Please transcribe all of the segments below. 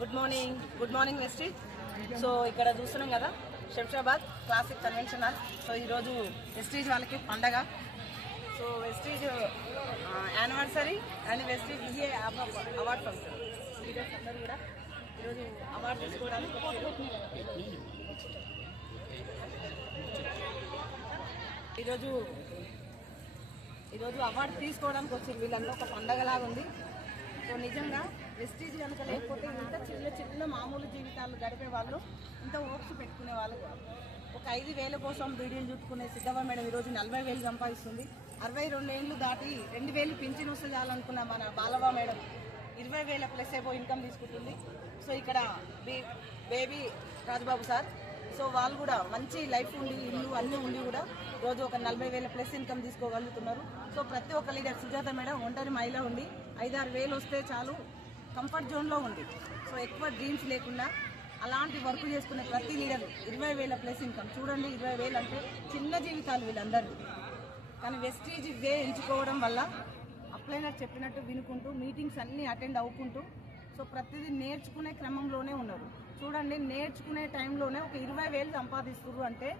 Good morning Vestige. So ఇక్కడ చూస్తున్నాం కదా Shamshabad classic convention hall. So ఈరోజు వెస్టీజ్ వాళ్ళకి పండగ. So Vestige anniversary and Vestige award function. Leaders అందరూ కూడా ఈరోజు అవార్డు తీసుకోవడానికి వచ్చారు. ఈరోజు అవార్డు తీసుకోవడానికి వచ్చారు. వీళ్ళందరూ ఒక పండగలాగా ఉంది. సో నిజంగా వెస్టీజ్ కనుక లేకపోతే ఇంత చిన్న మామూలు జీవితాలు గడిపే వాళ్ళు ఇంత ఓప్స్ పెట్టుకునే వాళ్ళు. ఒక 5,000 కోసం బీడీలు చుట్టుకునే సిద్ధవ్వ మేడం ఈరోజు 40,000 సంపాదిస్తుంది. 62 ఏళ్ళు దాటి 2,000 పింఛన్ వస్తే చాలనుకున్న మన బాలవ్వ మేడం 20,000 ప్లస్ ఏవో ఇన్కమ్ తీసుకుంటుంది. సో ఇక్కడ బేబీ రాజబాబు సార్, సో వాళ్ళు కూడా మంచి లైఫ్ ఉండి ఇల్లు అన్నీ ఉండి కూడా రోజు ఒక 40,000 ప్లస్ ఇన్కమ్ తీసుకోగలుగుతున్నారు. సో ప్రతి ఒక్క లీడర్ సుజాత మేడం ఒంటరి మహిళ ఉండి 5-6 వేలు వస్తే చాలు కంఫర్ట్ జోన్లో ఉంది. సో ఎక్కువ డ్రీమ్స్ లేకుండా అలాంటి వర్క్ చేసుకునే ప్రతి లీడర్ 20,000 ప్లస్ ఇన్కమ్. చూడండి 20,000 అంటే చిన్న జీవితాలు వీళ్ళందరూ. కానీ వెస్టీజ్ వే ఎంచుకోవడం వల్ల అప్లైనర్ చెప్పినట్టు వినుకుంటూ మీటింగ్స్ అన్నీ అటెండ్ అవ్వుకుంటూ సో ప్రతిదీ నేర్చుకునే క్రమంలోనే ఉన్నారు. చూడండి నేర్చుకునే టైంలోనే ఒక 20,000 సంపాదిస్తారు అంటే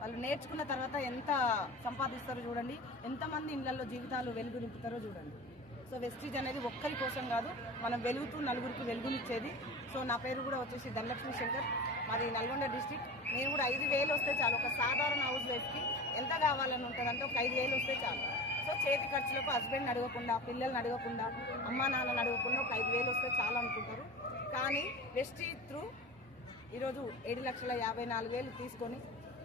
వాళ్ళు నేర్చుకున్న తర్వాత ఎంత సంపాదిస్తారో చూడండి, ఎంతమంది ఇళ్లలో జీవితాలు వెలుగు నింపుతారో చూడండి. సో వెస్టీజ్ అనేది ఒక్కరి కోసం కాదు, మనం వెలుగుతూ నలుగురికి వెలుగునిచ్చేది. సో నా పేరు కూడా వచ్చేసి ధనలక్ష్మి శంకర్, మాది నల్గొండ డిస్ట్రిక్ట్. నేను కూడా 5,000 వస్తే చాలు. ఒక సాధారణ హౌస్ వైఫ్కి ఎంత కావాలని ఉంటుందంటే ఒక 5,000 వస్తే చాలు. సో చేతి ఖర్చులకు హస్బెండ్ని అడగకుండా, పిల్లల్ని అడగకుండా, అమ్మా నాన్నని అడగకుండా ఒక 5,000 వస్తే చాలు అనుకుంటారు. కానీ వెస్టీజ్ త్రూ ఈరోజు 7,54,000 తీసుకొని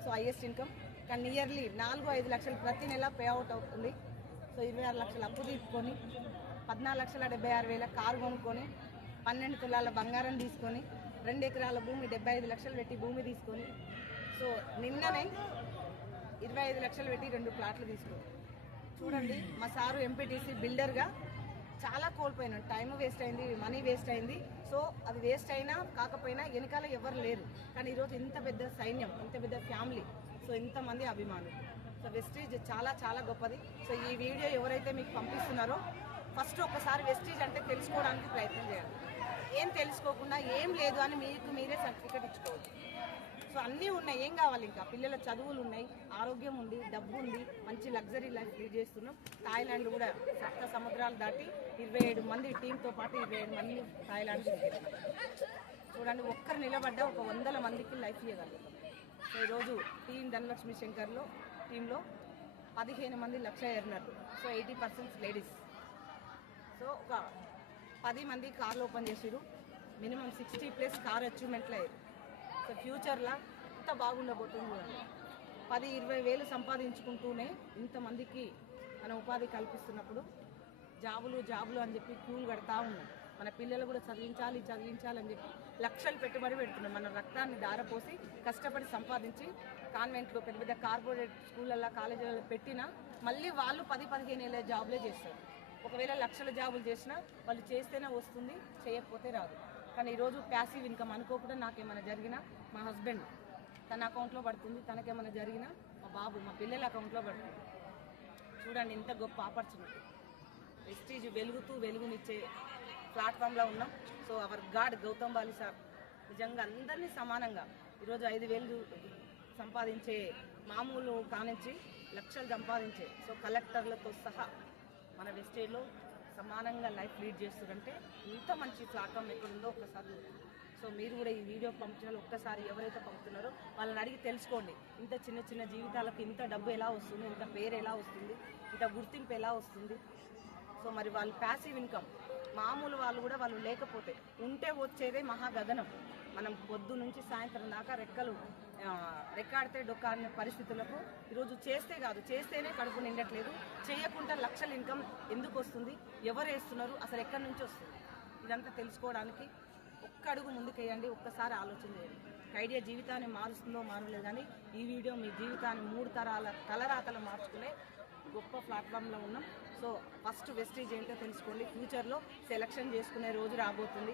సో హైయెస్ట్ ఇన్కమ్. కానీ ఇయర్లీ 4-5 లక్షలు ప్రతి నెల పే అవుట్ అవుతుంది. సో 26 లక్షలు అప్పు తీసుకొని 14,76,000 కారు కొనుక్కొని 12 తులాల బంగారం తీసుకొని 2 ఎకరాల భూమి 75 లక్షలు పెట్టి భూమి తీసుకొని సో నిన్ననే 25 లక్షలు పెట్టి 2 ప్లాట్లు తీసుకొని చూడండి. మా సారు ఎంపీటీసీ బిల్డర్గా చాలా కోల్పోయినాడు. టైం వేస్ట్ అయింది, మనీ వేస్ట్ అయింది. సో అది వేస్ట్ అయినా కాకపోయినా వెనకాల ఎవరు లేరు. కానీ ఈరోజు ఇంత పెద్ద సైన్యం, ఇంత పెద్ద ఫ్యామిలీ, సో ఇంతమంది అభిమానులు. సో వెస్టీజ్ చాలా చాలా గొప్పది. సో ఈ వీడియో ఎవరైతే మీకు పంపిస్తున్నారో ఫస్ట్ ఒకసారి వెస్టీజ్ అంటే తెలుసుకోవడానికి ప్రయత్నం చేయండి. ఏం తెలుసుకోకుండా ఏం లేదు అని మీకు మీరే సర్టిఫికేట్ ఇచ్చుకోవచ్చు. సో అన్నీ ఉన్నాయి, ఏం కావాలి ఇంకా? పిల్లల చదువులు ఉన్నాయి, ఆరోగ్యం ఉంది, డబ్బు ఉంది, మంచి లగ్జరీ లైఫ్ లీడ్ చేస్తున్నాం. థాయిలాండ్ కూడా 7 సముద్రాలు దాటి 27 మంది టీంతో పాటు 27 మంది థాయిలాండ్ చూడండి. ఒక్కరు నిలబడ్డ ఒక 100 మందికి లైఫ్ ఇవ్వగలుగుతాం. సో ఈరోజు టీం ధనలక్ష్మి శంకర్లో టీంలో 15 మంది లక్ష ఎర్నర్లు. So 80% ladies. సో ఒక 10 మంది కార్లు ఓపెన్ చేసారు. మినిమం 60+ కార్ అచీవ్మెంట్లు అయ్యారు. సో ఫ్యూచర్లో ఇంత బాగుండబోతుంది. 10-20 వేలు సంపాదించుకుంటూనే ఇంతమందికి మన ఉపాధి కల్పిస్తున్నప్పుడు జాబులు అని చెప్పి క్యూలు కడతా ఉన్నాం. మన పిల్లలు కూడా చదివించాలని చెప్పి లక్షలు పెట్టుబడి పెడుతున్నాం. మన రక్తాన్ని దారపోసి కష్టపడి సంపాదించి కాన్వెంట్లో పెద్ద పెద్ద కార్పొరేట్ స్కూళ్ళల్లో కాలేజీలలో పెట్టినా మళ్ళీ వాళ్ళు 10-15 ఏళ్ళ జాబులే చేస్తారు. ఒకవేళ లక్షల జాబులు చేసినా వాళ్ళు చేస్తేనే వస్తుంది, చేయకపోతే రాదు. కానీ ఈరోజు ప్యాసివ్ ఇన్కమ్ అనుకోకుండా నాకేమైనా జరిగినా మా హస్బెండ్ తన అకౌంట్లో పడుతుంది, తనకేమైనా జరిగినా మా బాబు మా పిల్లల అకౌంట్లో పడుతుంది. చూడండి ఇంత గొప్ప ఆపర్చునిటీ. వెస్టీజ్ వెలుగుతూ వెలుగునిచ్చే ప్లాట్ఫామ్లో ఉన్నాం. So our god Gautam Bali sir నిజంగా అందరినీ సమానంగా ఈరోజు 5,000 సంపాదించే మామూలు కానించి లక్షలు సంపాదించే సో కలెక్టర్లతో సహా మన వెస్టీజ్లో సమానంగా లైఫ్ లీడ్ చేస్తుందంటే ఇంత మంచి ప్లాట్ఫామ్ ఎక్కడుందో ఒక్కసారి. సో మీరు కూడా ఈ వీడియో పంపించిన ఒక్కసారి ఎవరైతే పంపుతున్నారో వాళ్ళని అడిగి తెలుసుకోండి. ఇంత చిన్న జీవితాలకు ఇంత డబ్బు ఎలా వస్తుంది, ఇంత పేరు ఎలా వస్తుంది, ఇంత గుర్తింపు ఎలా వస్తుంది. సో మరి వాళ్ళు ప్యాసివ్ ఇన్కమ్ మామూలు వాళ్ళు కూడా వాళ్ళు లేకపోతే ఉంటే వచ్చేదే మహాగగనం. మనం పొద్దు నుంచి సాయంత్రం దాకా రెక్కాడితే డొక్కాడిన పరిస్థితులకు ఈరోజు చేస్తే కాదు, చేస్తేనే కడుపు నిండట్లేదు. చేయకుండా లక్షల ఇన్కమ్ ఎందుకు వస్తుంది, ఎవరు వేస్తున్నారు, అసలు ఎక్కడి నుంచి వస్తుంది, ఇదంతా తెలుసుకోవడానికి ఒక్క అడుగు ముందుకేయండి. ఒక్కసారి ఆలోచన చేయండి. ఐడియా జీవితాన్ని మారుస్తుందో మారలేదు, కానీ ఈ వీడియో మీ జీవితాన్ని 3 తరాల తలరాతలు మార్చుకునే గొప్ప ప్లాట్ఫామ్లో ఉన్నాం. సో ఫస్ట్ వెస్టీజ్ ఏంటో తెలుసుకోండి. ఫ్యూచర్లో సెలక్షన్ చేసుకునే రోజు రాబోతుంది.